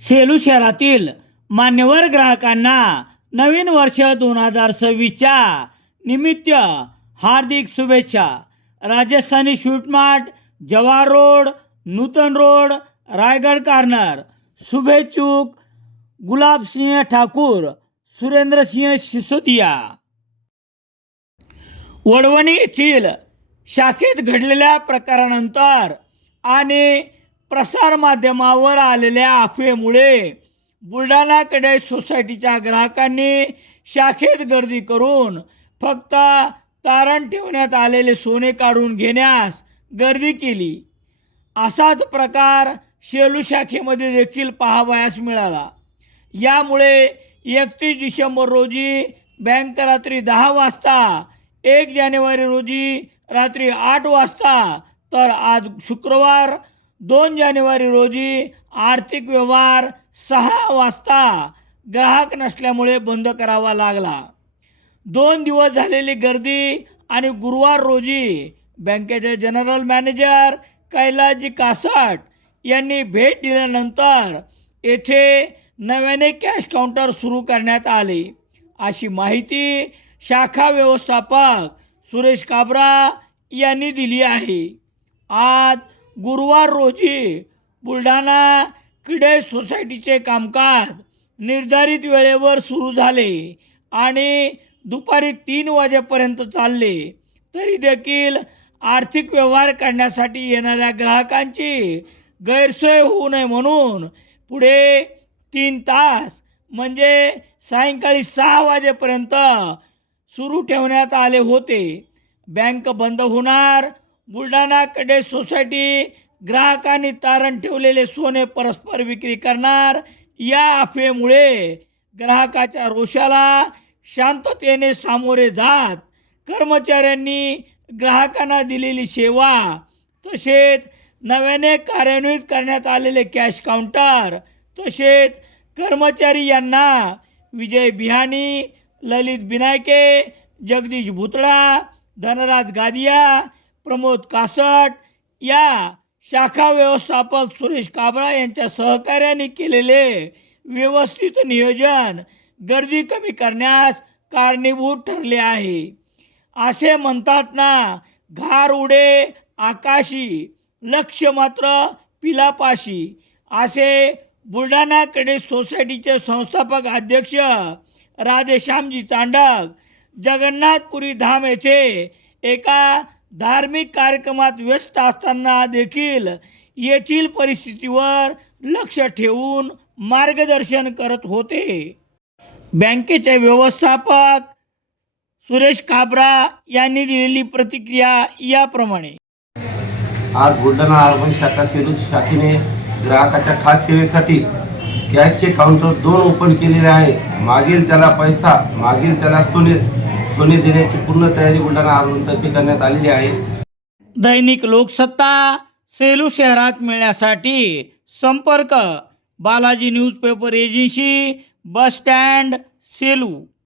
सेलू शहरातील मान्यवर ग्राहकांना नवीन वर्ष 2026च्या निमित्त हार्दिक शुभेच्छा. Rajasthani sweet mart, Jawahar road, Nutan road, Raigad corner. शुभेच्छुक गुलाबसिंह ठाकूर, सुरेंद्रसिंह सिसोदिया. वडवणी येथील शाखेत घडलेल्या प्रकारानंतर आणि प्रसारमाध्यमावर आलेल्या अफवेमुळे बुलढाणा सोसायटीच्या ग्राहकांनी शाखेत गर्दी करून फक्त तारण ठेवण्यात आलेले सोने काढून घेण्यास गर्दी केली. असाच प्रकार सेलू शाखेमध्ये देखील पाहावयास मिळाला. यामुळे 31 डिसेंबर रोजी बँक रात्री 10 वाजता, 1 जानेवारी रोजी रात्री 8 वाजता, तर आज शुक्रवार 2 जानेवारी रोजी आर्थिक व्यवहार 6 वाजता ग्राहक नसल्यामुळे बंद करावा लागला. 2 दिवस झालेली गर्दी आणि गुरुवार रोजी बँकेचे जनरल मॅनेजर कैलासजी कासट यांनी भेट दिल्यानंतर येथे नव्याने कॅश काउंटर सुरू करण्यात आले, अशी माहिती शाखा व्यवस्थापक सुरेश काबरा यांनी दिली आहे. आज गुरुवार रोजी बुलढाणा सोसायटीचे कामकाज निर्धारित वेळेवर सुरू झाले आणि दुपारी 3 वाजेपर्यंत चालले. तरी देखील आर्थिक व्यवहार करण्यासाठी येणाऱ्या ग्राहकांची गैरसोय होऊ नये म्हणून पुढे 3 तास म्हणजे सायंकाळी 6 वाजेपर्यंत सुरू ठेवण्यात आले होते. बँक बंद होणार, बुलढाणा सोसायटी ग्राहकांनी तारण ठेवलेले सोने परस्पर विक्री करणार, या अफवेमुळे ग्राहकाच्या रोषाला शांततेने सामोरे जात कर्मचाऱ्यांनी ग्राहकांना दिलेली सेवा, तसेच नव्याने कार्यान्वित करण्यात आलेले कॅश काउंटर, तसेच कर्मचारी यांना विजय बिहाणी, ललित बिनायके, जगदीश भुतळा, धनराज गादिया, प्रमोद कासट या शाखा व्यवस्थापक सुरेश काबरा यांच्या सहकार्याने केलेले व्यवस्थित नियोजन गर्दी कमी करण्यास कारणीभूत ठरले आहे. असे म्हणतात ना, घार उडे आकाशी, लक्ष मात्र पिलापाशी. असे बुलढाणा सोसायटीचे संस्थापक अध्यक्ष राधेश्यामजी चांडक जगन्नाथपुरी धाम येथे एका धार्मिक कार्यक्रमात व्यस्त असताना देखील येथील परिस्थितीवर लक्ष ठेवून मार्गदर्शन करत होते. बँकेचे व्यवस्थापक सुरेश काबरा यांनी दिलेली प्रतिक्रिया याप्रमाणे. आज बुलढाणा अर्बन शाखा सेलू शाखेने ग्राहकाच्या खास सेवेसाठी कॅशचे काउंटर 2 ओपन केलेले आहे. मागील त्याला पैसा, मागील त्याला सोने देण्याची पूर्ण तयारी बुलढाणा अर्बनतर्फे करण्यात आलेली आहे. दैनिक लोकसत्ता सेलू शहरात मिळण्यासाठी संपर्क Balaji newspaper agency, bus stand, Selu.